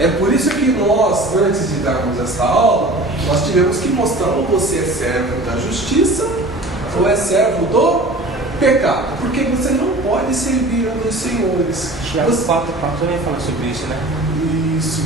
É por isso que nós, antes de darmos essa aula, nós tivemos que mostrar ou você é servo da justiça ou é servo do pecado. Porque você não pode servir a dois senhores. Tiago 4:4 também fala sobre isso, né? Isso.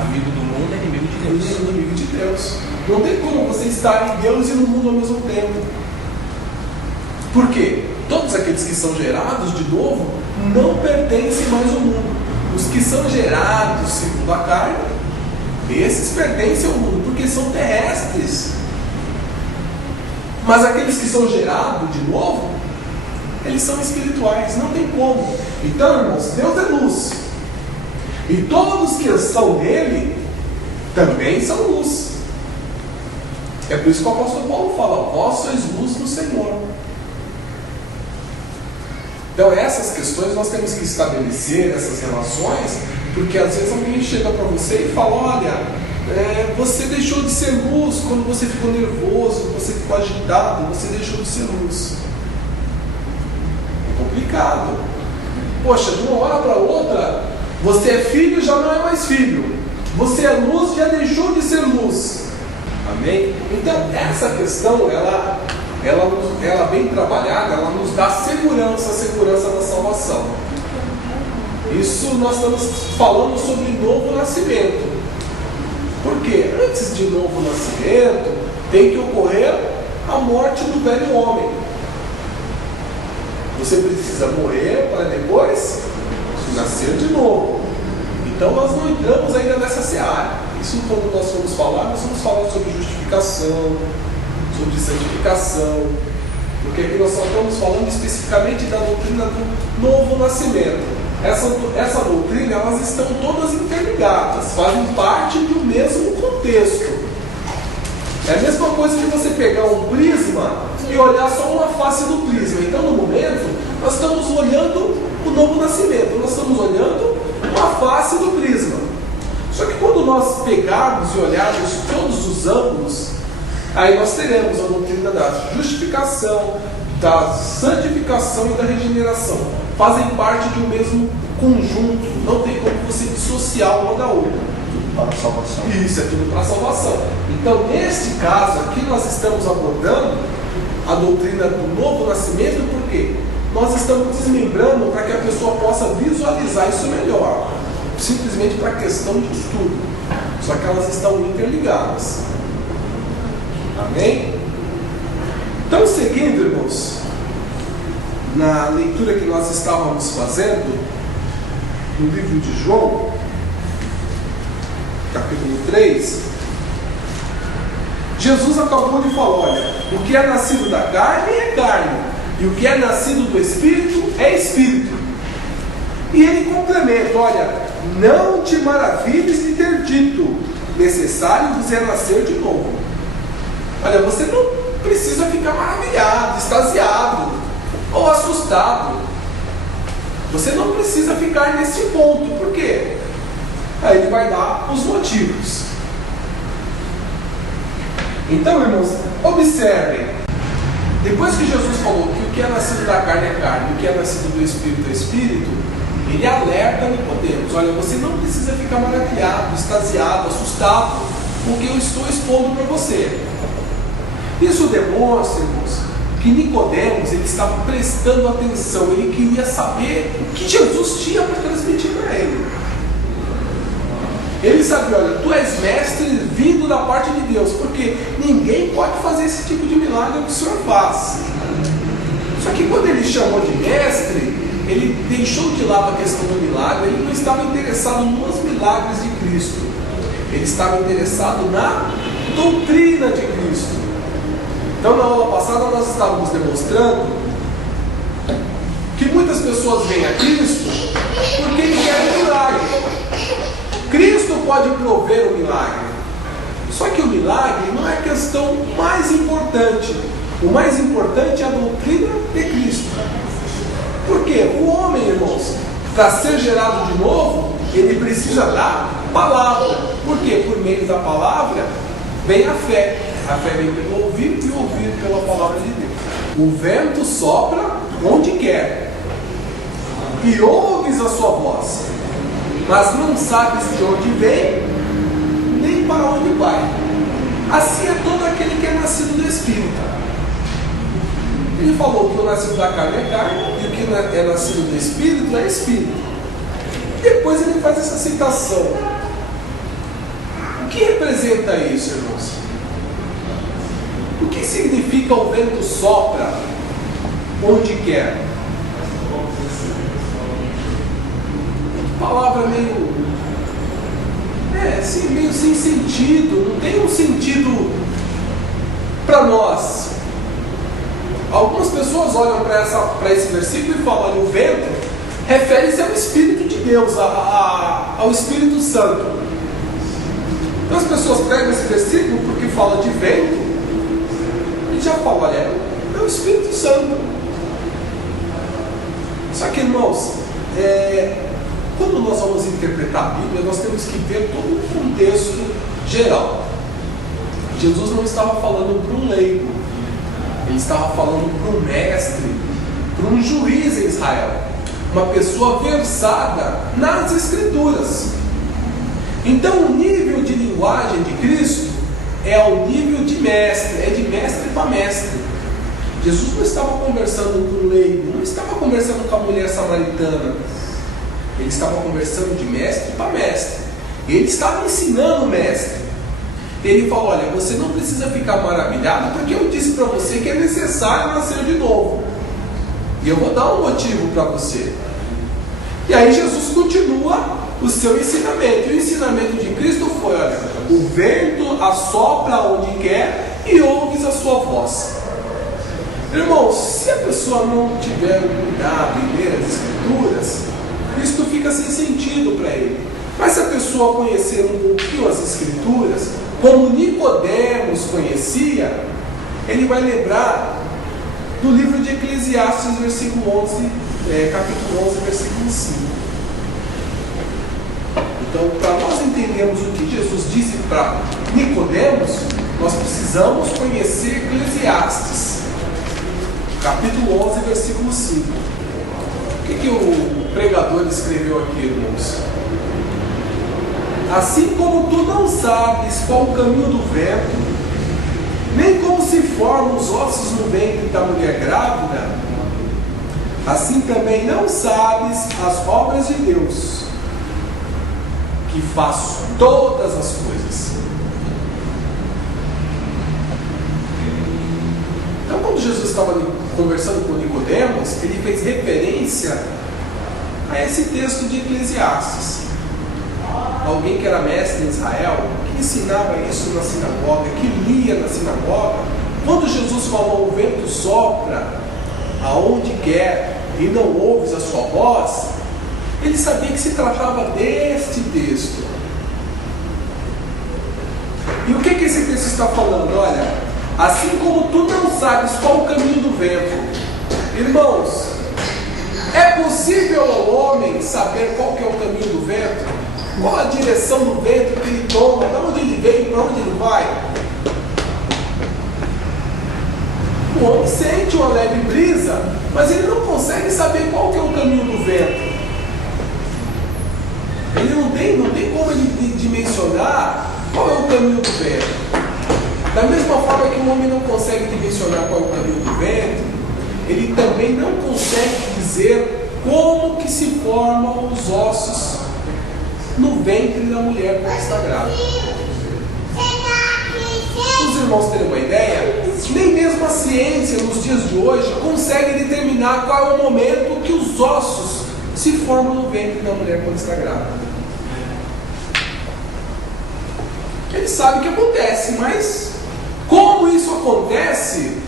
Amigo do mundo é inimigo de Deus. É inimigo de Deus. Não tem como você estar em Deus e no mundo ao mesmo tempo. Por quê? Todos aqueles que são gerados de novo não pertencem mais ao mundo. Os que são gerados segundo a carne, esses pertencem ao mundo, porque são terrestres. Mas aqueles que são gerados de novo, eles são espirituais, não tem como. Então, irmãos, Deus é luz. E todos que estão nele também são luz. É por isso que o apóstolo Paulo fala: vós sois luz do Senhor. Então essas questões nós temos que estabelecer, essas relações, porque às vezes alguém chega para você e fala: olha, você deixou de ser luz quando você ficou nervoso, você ficou agitado, você deixou de ser luz. É complicado. Poxa, de uma hora para outra, você é filho, já não é mais filho. Você é luz, já deixou de ser luz. Amém? Então essa questão, ela bem trabalhada, ela nos dá segurança, a segurança da salvação. Isso nós estamos falando sobre novo nascimento. Porque antes de novo nascimento, tem que ocorrer a morte do velho homem. Você precisa morrer para depois nascer de novo. Então nós não entramos ainda nessa seara. Isso quando nós formos falar, nós vamos falar sobre justificação, sobre santificação, porque aqui nós só estamos falando especificamente da doutrina do novo nascimento. Essa doutrina, elas estão todas interligadas, fazem parte do mesmo contexto. É a mesma coisa que você pegar um prisma e olhar só uma face do prisma. Então, no momento, nós estamos olhando o novo nascimento, nós estamos olhando uma face do prisma. Só que quando nós pegarmos e olharmos todos os ângulos, aí nós teremos a doutrina da justificação, da santificação e da regeneração. Fazem parte de um mesmo conjunto. Não tem como você dissociar uma da outra. Tudo para a salvação. Isso, é tudo para a salvação. Então, neste caso aqui, nós estamos abordando a doutrina do novo nascimento, porque nós estamos desmembrando para que a pessoa possa visualizar isso melhor. Simplesmente para questão de estudo. Só que elas estão interligadas. Amém? Então, seguindo, irmãos, na leitura que nós estávamos fazendo, no livro de João, capítulo 3, Jesus acabou de falar: olha, o que é nascido da carne é carne, e o que é nascido do Espírito é Espírito. E ele complementa: olha, não te maravilhes de ter dito, necessário vos é nascer de novo. Olha, você não precisa ficar maravilhado, extasiado ou assustado. Você não precisa ficar nesse ponto. Por quê? Aí ele vai dar os motivos. Então, irmãos, observem. Depois que Jesus falou que o que é nascido da carne é carne, o que é nascido do Espírito é Espírito, ele alerta Nicodemos: olha, você não precisa ficar maravilhado, extasiado, assustado com o que eu estou expondo para você. Isso demonstra, irmãos, que Nicodemos, ele estava prestando atenção, ele queria saber o que Jesus tinha para transmitir para ele. Ele sabia: olha, tu és mestre vindo da parte de Deus, porque ninguém pode fazer esse tipo de milagre que o Senhor faz. Só que quando ele chamou de mestre, ele deixou de lado a questão do milagre. Ele não estava interessado nos milagres de Cristo, ele estava interessado na doutrina de Cristo. Então, na aula passada, nós estávamos demonstrando que muitas pessoas vêm a Cristo porque Ele quer um milagre. Cristo pode prover o milagre. Só que o milagre não é a questão mais importante. O mais importante é a doutrina de Cristo. Por quê? O homem, irmãos, para ser gerado de novo, ele precisa da palavra. Por quê? Por meio da palavra vem a fé. A fé vem pelo ouvir e ouvir pela palavra de Deus. O vento sopra onde quer e ouves a sua voz, mas não sabes de onde vem, nem para onde vai. Assim é todo aquele que é nascido do Espírito. Ele falou que o nascido da carne é carne, e o que é nascido do Espírito é Espírito. Depois ele faz essa citação. O que representa isso, irmãos? O que significa o vento sopra onde quer? Palavra meio sem sentido, não tem um sentido para nós. Algumas pessoas olham para esse versículo e falam: olha, o vento refere-se ao Espírito de Deus, ao Espírito Santo. Então as pessoas pegam esse versículo porque fala de vento e já falam: olha, é o Espírito Santo. Só que, irmãos, quando nós vamos interpretar a Bíblia, nós temos que ver todo o contexto geral. Jesus não estava falando para um leigo, ele estava falando para um mestre, para um juiz em Israel, uma pessoa versada nas Escrituras. Então o nível de linguagem de Cristo é o nível de mestre, é de mestre para mestre. Jesus não estava conversando com um leigo, não estava conversando com a mulher samaritana. Ele estava conversando de mestre para mestre. Ele estava ensinando o mestre. Ele falou: olha, você não precisa ficar maravilhado, porque eu disse para você que é necessário nascer de novo. E eu vou dar um motivo para você. E aí Jesus continua o seu ensinamento. E o ensinamento de Cristo foi: olha, o vento assopra onde quer e ouves a sua voz. Irmãos, se a pessoa não tiver cuidado em ler as Escrituras, Cristo fica sem sentido para ele. Mas se a pessoa conhecer um pouquinho as Escrituras, como Nicodemos conhecia, ele vai lembrar do livro de Eclesiastes, capítulo 11, versículo 5. Então, para nós entendermos o que Jesus disse para Nicodemos, nós precisamos conhecer Eclesiastes, capítulo 11, versículo 5. O que o pregador escreveu aqui, irmãos? Assim como tu não sabes qual o caminho do vento, nem como se formam os ossos no ventre da mulher grávida, assim também não sabes as obras de Deus, que faz todas as coisas. Então, quando Jesus estava conversando com Nicodemos, ele fez referência a esse texto de Eclesiastes. Alguém que era mestre em Israel, que ensinava isso na sinagoga, que lia na sinagoga. Quando Jesus falou: o vento sopra aonde quer e não ouves a sua voz, ele sabia que se tratava deste texto. E o que esse texto está falando? Olha, assim como tu não sabes qual o caminho do vento. Irmãos, é possível ao homem saber qual que é o caminho do vento? Qual a direção do vento que ele toma? De onde ele vem? Para onde ele vai? O homem sente uma leve brisa, mas ele não consegue saber qual que é o caminho do vento. Ele não tem como ele dimensionar qual é o caminho do vento. Da mesma forma que o homem não consegue dimensionar qual é o caminho do vento, ele também não consegue dizer como que se formam os ossos no ventre da mulher quando está grávida. Os irmãos terem uma ideia, nem mesmo a ciência nos dias de hoje consegue determinar qual é o momento que os ossos se formam no ventre da mulher quando está grávida. Ele sabe que acontece, mas como isso acontece,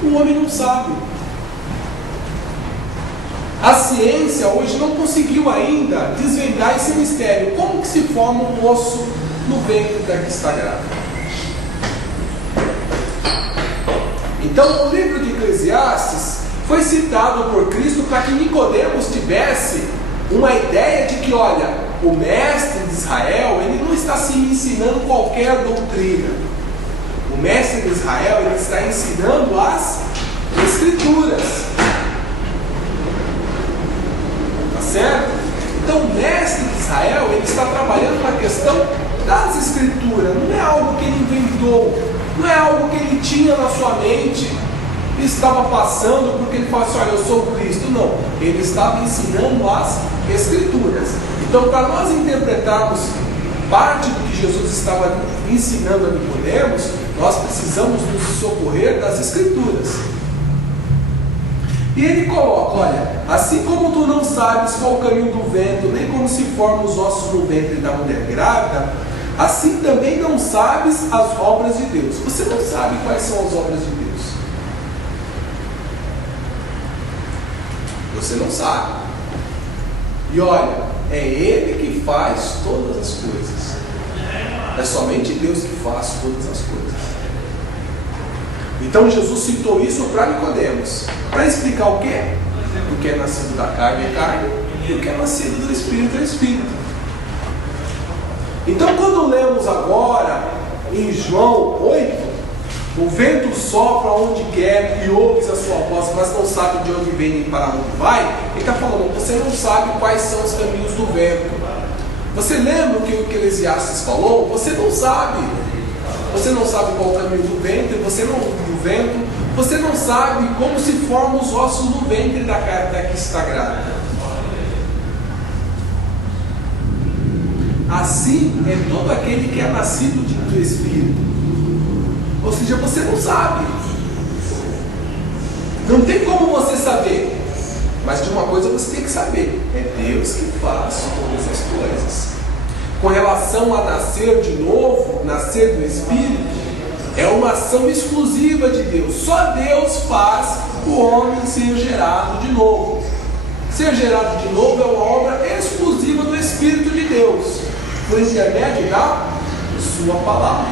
o homem não sabe. A ciência hoje não conseguiu ainda desvendar esse mistério. Como que se forma um osso no ventre da que está grávida? Então, o livro de Eclesiastes foi citado por Cristo para que Nicodemos tivesse uma ideia de que, olha, o mestre de Israel, ele não está se ensinando qualquer doutrina. O mestre de Israel, ele está ensinando as Escrituras. Certo? Então o mestre de Israel, ele está trabalhando na questão das escrituras. Não é algo que ele inventou, não é algo que ele tinha na sua mente e estava passando porque ele fala assim, olha, eu sou Cristo. Não, ele estava ensinando as escrituras. Então, para nós interpretarmos parte do que Jesus estava ensinando a Nicodemos, nós precisamos nos socorrer das escrituras. E ele coloca, olha, assim como tu não sabes qual o caminho do vento, nem como se formam os ossos no ventre da mulher grávida, assim também não sabes as obras de Deus. Você não sabe quais são as obras de Deus. Você não sabe. E olha, é Ele que faz todas as coisas. É somente Deus que faz todas as coisas. Então Jesus citou isso para Nicodemos, para explicar o quê? O que é nascido da carne é carne, e o que é nascido do Espírito é Espírito. Então quando lemos agora em João 8, o vento sopra onde quer e ouves a sua voz, mas não sabe de onde vem nem para onde vai. Ele está falando, você não sabe quais são os caminhos do vento. Você lembra o que o Eclesiastes falou? Você não sabe. Você não sabe qual o caminho do ventre, você não sabe como se formam os ossos no ventre da que está grávida. Assim é todo aquele que é nascido do Espírito. Ou seja, você não sabe. Não tem como você saber. Mas de uma coisa você tem que saber: é Deus que faz todas as coisas. Com relação a nascer de novo, nascer do Espírito, é uma ação exclusiva de Deus. Só Deus faz o homem ser gerado de novo. Ser gerado de novo é uma obra exclusiva do Espírito de Deus, por intermédio da sua palavra.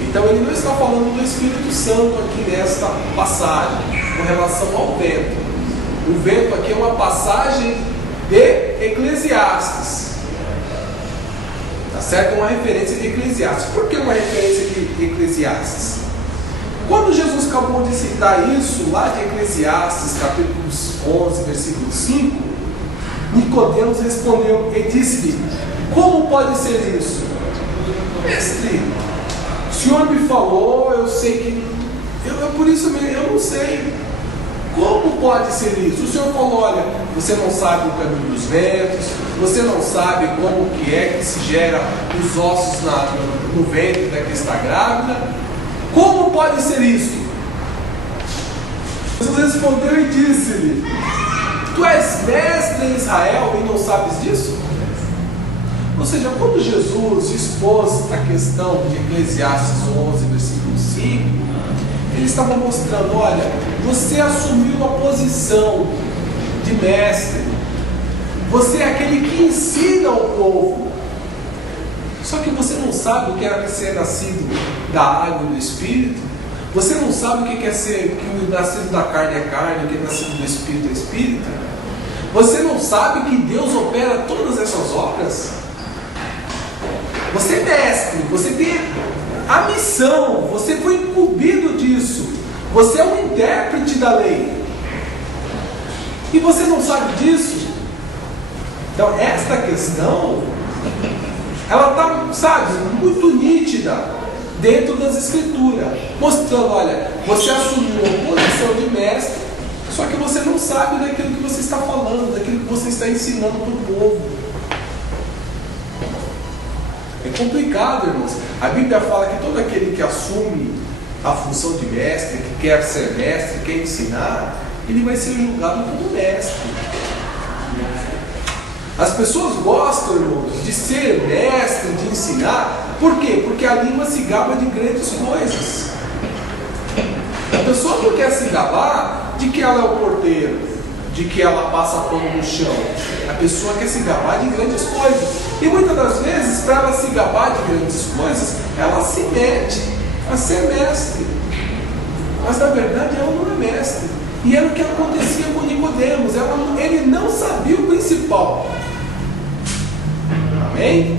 Então ele não está falando do Espírito Santo aqui nesta passagem, com relação ao vento. O vento aqui é uma passagem de Eclesiastes. Tá certo? É uma referência de Eclesiastes. Por que uma referência de Eclesiastes? Quando Jesus acabou de citar isso, lá de Eclesiastes, capítulos 11, versículo 5, Nicodemos respondeu e disse-lhe: como pode ser isso? Mestre, o Senhor me falou, eu sei que... por isso mesmo, eu não sei. Como pode ser isso? O Senhor falou, olha, você não sabe o caminho dos ventos, você não sabe como que é que se gera os ossos no ventre da que está grávida. Como pode ser isso? Jesus respondeu e disse-lhe: tu és mestre em Israel e não sabes disso? Ou seja, quando Jesus expôs a questão de Eclesiastes 11, versículo 5, ele estava mostrando, olha, você assumiu a posição de mestre, você é aquele que ensina o povo, só que você não sabe o que é ser nascido da água e do Espírito, você não sabe o que é ser, que o nascido da carne é carne, o que é nascido do Espírito é Espírito, você não sabe que Deus opera todas essas obras. Você é mestre, você tem a missão, você foi incumbido disso, você é um intérprete da lei, e você não sabe disso. Então esta questão, ela está, sabe, muito nítida dentro das escrituras, mostrando, olha, você assumiu a posição de mestre, só que você não sabe daquilo que você está falando, daquilo que você está ensinando para o povo. É complicado, irmãos. A Bíblia fala que todo aquele que assume a função de mestre, que quer ser mestre, quer ensinar, ele vai ser julgado como mestre. As pessoas gostam, irmãos, de ser mestre, de ensinar. Por quê? Porque a língua se gaba de grandes coisas. A pessoa não quer se gabar de que ela é o porteiro, de que ela passa pano no chão. A pessoa quer se gabar de grandes coisas. E muitas das vezes, para ela se gabar de grandes coisas, ela se mete a ser mestre. Mas na verdade ela não é mestre. E era o que acontecia com Nicodemos. Ele não sabia o principal. Amém?